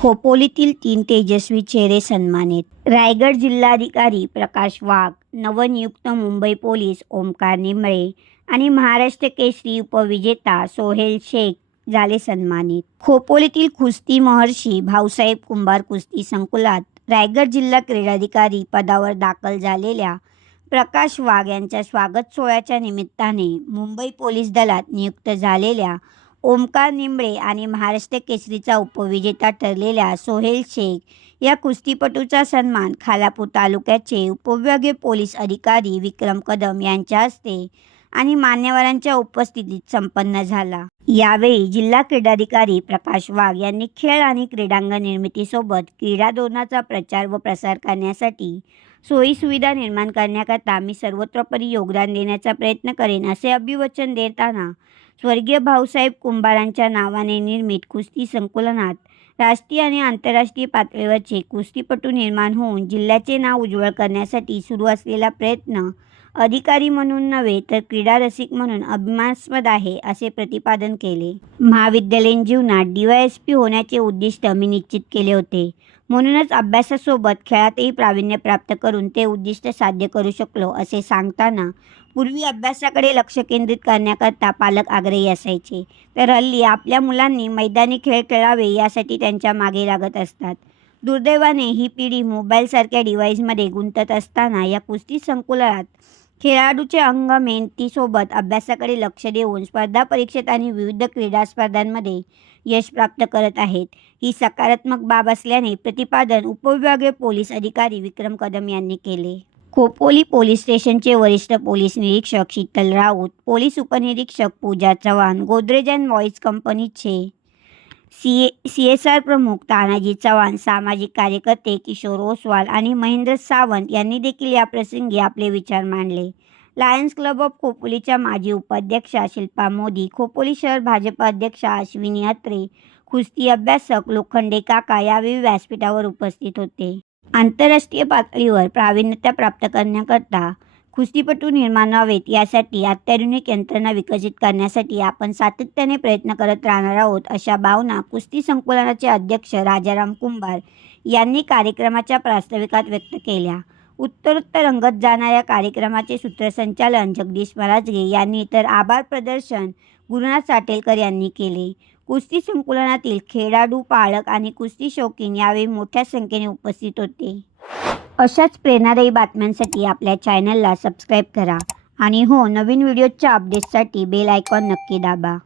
खोपोलीतील तीन तेजस्वी चेहरे सन्मानित. रायगड जिल्हाधिकारी प्रकाश वाघ नवनियुक्त मुंबई पोलीस ओमकार निंबळे आणि महाराष्ट्र केसरी उपविजेता सोहेल शेख झाले सन्मानित. खोपोलीतील कुस्ती महर्षी भाऊसाहेब कुंभार कुस्ती संकुलात रायगड जिल्हा क्रीडाधिकारी पदावर दाखल झालेल्या प्रकाश वाघ यांच्या स्वागत सोहळ्याच्या निमित्ताने मुंबई पोलीस दलात नियुक्त झालेल्या ओमकार निंबळे आणि महाराष्ट्र केसरीचा उपविजेता ठरलेल्या सोहेल शेख या कुस्तीपटूचा सन्मान खालापूर तालुक्याचे उपविभागीय पोलीस अधिकारी विक्रम कदम यांच्या हस्ते आणि मान्यवरांच्या उपस्थितीत संपन्न झाला. यावेळी जिल्हा क्रीडाधिकारी प्रकाश वाघ यांनी खेळ आणि क्रीडांगण निर्मितीसोबत क्रीडा धोरणाचा प्रचार व प्रसार करण्यासाठी सोयीसुविधा निर्माण करण्याकरता मी सर्वतोपरी योगदान देण्याचा प्रयत्न करेन असे अभिवचन देताना स्वर्गीय भाऊसाहेब कुंभारांच्या नावाने निर्मित कुस्ती संकुलनात राष्ट्रीय आणि आंतरराष्ट्रीय पातळीवरचे कुस्तीपटू निर्माण होऊन जिल्ह्याचे नाव उज्ज्वल करण्यासाठी सुरू असलेला प्रयत्न अधिकारी म्हणून नव्हे तर क्रीडा रसिक म्हणून अभिमानास्पद आहे असे प्रतिपादन केले. महाविद्यालयीन जीवनात डी वाय एस पी होण्याचे उद्दिष्ट मी निश्चित केले होते. म्हणूनच अभ्यासासोबत खेळातही प्रावीण्य प्राप्त करून ते उद्दिष्ट साध्य करू शकलो असे सांगताना पूर्वी अभ्यासाकडे लक्ष केंद्रित करण्याकरता पालक आग्रही असायचे. तर हल्ली आपल्या मुलांनी मैदानी खेळ खेळावे यासाठी त्यांच्या मागे लागत असतात. दुर्दैवाने ही पिढी मोबाईलसारख्या डिव्हाइसमध्ये गुंतत असताना या कुस्ती संकुलात खेळाडूचे अंग मेहनतीसोबत अभ्यासाकडे लक्ष देऊन स्पर्धा परीक्षेत आणि विविध क्रीडा स्पर्धांमध्ये यश प्राप्त करत आहेत. ही सकारात्मक बाब असल्याने प्रतिपादन उपविभागीय पोलीस अधिकारी विक्रम कदम यांनी केले. खोपोली पोलीस स्टेशनचे वरिष्ठ पोलीस निरीक्षक शीतल राऊत पोलीस उपनिरीक्षक पूजा चव्हाण गोदरेज अँड वॉईस कंपनीचे सी सी एस आर प्रमुख तानाजी चव्हाण सामाजिक कार्यकर्ते किशोर ओसवाल आणि महेंद्र सावंत यांनी देखील या प्रसंगी आपले विचार मांडले. लायन्स क्लब ऑफ खोपोलीच्या माजी उपाध्यक्षा शिल्पा मोदी खोपोली शहर भाजप अध्यक्षा अश्विनी अत्रे कुस्ती अभ्यासक लोखंडे काका यावेळी व्यासपीठावर उपस्थित होते. आंतरराष्ट्रीय पातळीवर प्रावीण्यता प्राप्त करण्याकरता कुस्तीपटू निर्माण व्हावेत यासाठी अत्याधुनिक यंत्रणा विकसित करण्यासाठी आपण सातत्याने प्रयत्न करत राहणार आहोत अशा भावना कुस्ती संकुलनाचे अध्यक्ष राजाराम कुंभार यांनी कार्यक्रमाच्या प्रास्ताविकात व्यक्त केल्या. उत्तरोत्तर रंगत जाणाऱ्या कार्यक्रमाचे सूत्रसंचालन जगदीश मराजगे यांनी तर आभार प्रदर्शन गुरुनाथ साटेलकर यांनी केले. कुस्ती संकुलनातील खेळाडू पालक आणि कुस्ती शौकीन यावेळी मोठ्या संख्येने उपस्थित होते. अशाच प्रेरणादायी बातम्यांसाठी आपल्या चॅनलला सबस्क्राईब करा आणि हो नवीन व्हिडिओच्या अपडेट्ससाठी बेल आयकॉन नक्की दाबा.